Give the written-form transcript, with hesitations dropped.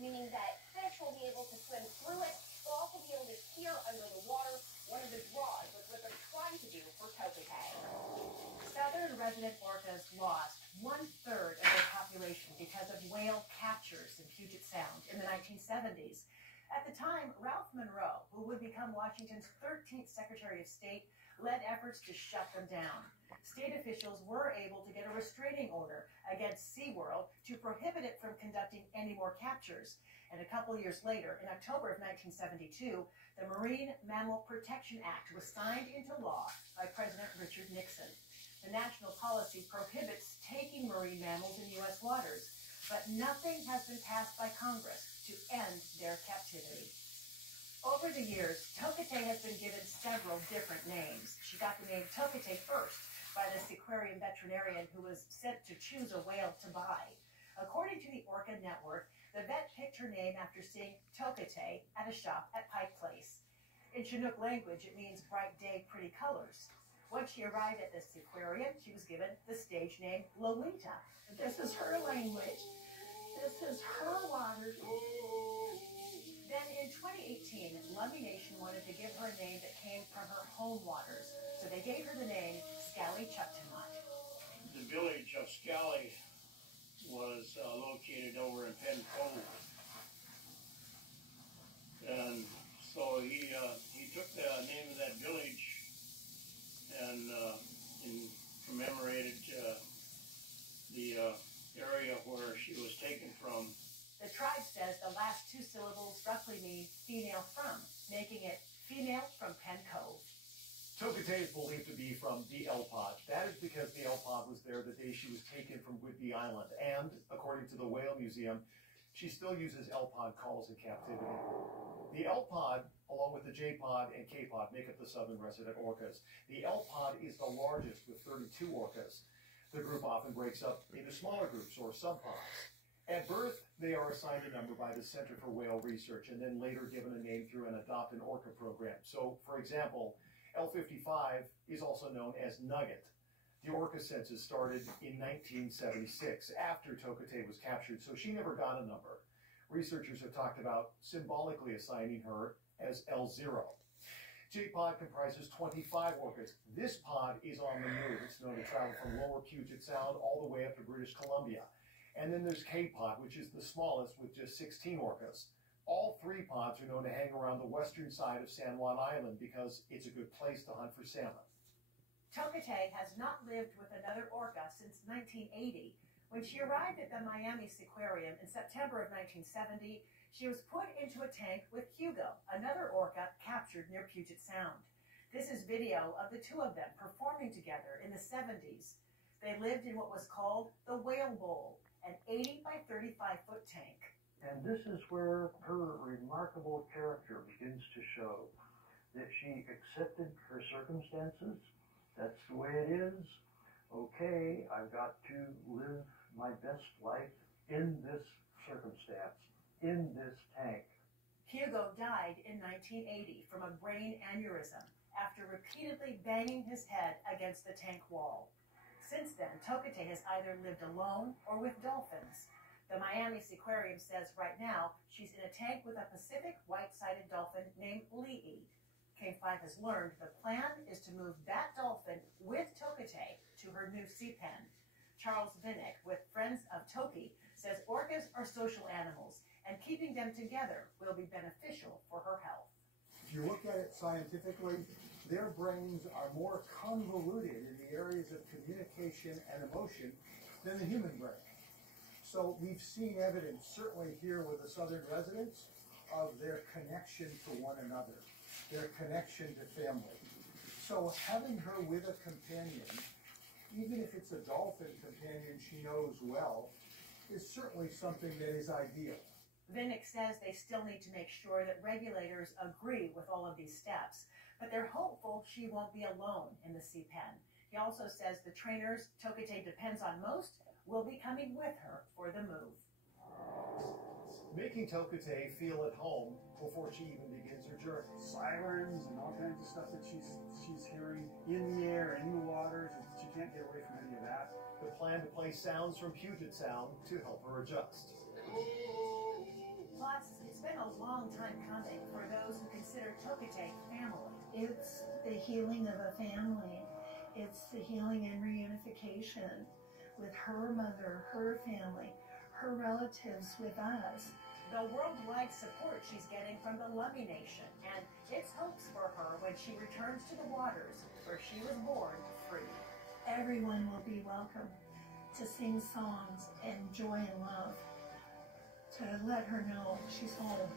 meaning that fish will be able to swim through it. They'll also be able to hear under the water. One of the draws was what they're trying to do for Tokate. Southern resident orcas lost 1/3 of their population because of whale captures in Puget Sound in the 1970s. At the time, Ralph Monroe, who would become Washington's 13th Secretary of State, led efforts to shut them down. State officials were able to get a restraining order against SeaWorld to prohibit it from conducting any more captures. And a couple years later, in October of 1972, the Marine Mammal Protection Act was signed into law by President Richard Nixon. The national policy prohibits taking marine mammals in U.S. waters, but nothing has been passed by Congress to end their captivity. Over the years, Tokate has been given several different names. She got the name Tokate first by the aquarium veterinarian who was sent to choose a whale to buy. According to the Orca Network, the vet picked her name after seeing Tokate at a shop at Pike Place. In Chinook language, it means bright day, pretty colors. When she arrived at this aquarium, she was given the stage name Lolita. This is her language. This is her water. Then in 2018, Lummi Nation wanted to give her a name that came from her home waters, so they gave her the name Sk'aliCh'elh. The village of Sk'ali was located over in Penn Cove, and so he took the name of that village and commemorated the area where she was taken from. The tribe says the last two syllables roughly mean female from, making it female from Penn Cove. Tokate is believed to be from the Elpod. That is because the Elpod was there the day she was taken from Whidbey Island. And, according to the Whale Museum, she still uses Elpod calls in captivity. The Elpod, along with the J-pod and K-pod, make up the southern resident orcas. The Elpod is the largest with 32 orcas. The group often breaks up into smaller groups or subpods. At birth, they are assigned a number by the Center for Whale Research and then later given a name through an Adopt an Orca program. So, for example, L55 is also known as Nugget. The orca census started in 1976 after Tokate was captured, so she never got a number. Researchers have talked about symbolically assigning her as L0. J-pod comprises 25 orcas. This pod is on the move. It's known to travel from lower Puget Sound all the way up to British Columbia. And then there's K-pod, which is the smallest with just 16 orcas. All three pods are known to hang around the western side of San Juan Island because it's a good place to hunt for salmon. Tokate has not lived with another orca since 1980. When she arrived at the Miami Aquarium in September of 1970, she was put into a tank with Hugo, another orca captured near Puget Sound. This is video of the two of them performing together in the 70s. They lived in what was called the Whale Bowl, an 80 by 35-foot tank. And this is where her remarkable character begins to show, that she accepted her circumstances. That's the way it is. Okay, I've got to live my best life in this circumstance, in this tank. Hugo died in 1980 from a brain aneurysm after repeatedly banging his head against the tank wall. Since then, Tokate has either lived alone or with dolphins. The Miami Aquarium says right now she's in a tank with a Pacific white-sided dolphin named Lee. K5 has learned the plan is to move that dolphin with Tokate to her new sea pen. Charles Vinnick with Friends of Toki says orcas are social animals and keeping them together will be beneficial for her health. If you look at it scientifically, their brains are more convoluted in the areas of communication and emotion than the human brain. So we've seen evidence, certainly here with the southern residents, of their connection to one another, their connection to family. So having her with a companion, even if it's a dolphin companion she knows well, is certainly something that is ideal. Vinnick says they still need to make sure that regulators agree with all of these steps, but they're hopeful she won't be alone in the sea pen. He also says the trainers Tokate depends on most will be coming with her for the move. Making Tokate feel at home before she even begins her journey. Sirens and all kinds of stuff that she's hearing in the air, in the waters, and she can't get away from any of that. The plan to play sounds from Puget Sound to help her adjust. Plus, it's been a long time coming for those who consider Sk'aliCh'elh family. It's the healing of a family. It's the healing and reunification with her mother, her family, her relatives with us. The worldwide support she's getting from the Lummi Nation, and its hopes for her when she returns to the waters where she was born free. Everyone will be welcome to sing songs and joy and love, to let her know she's home.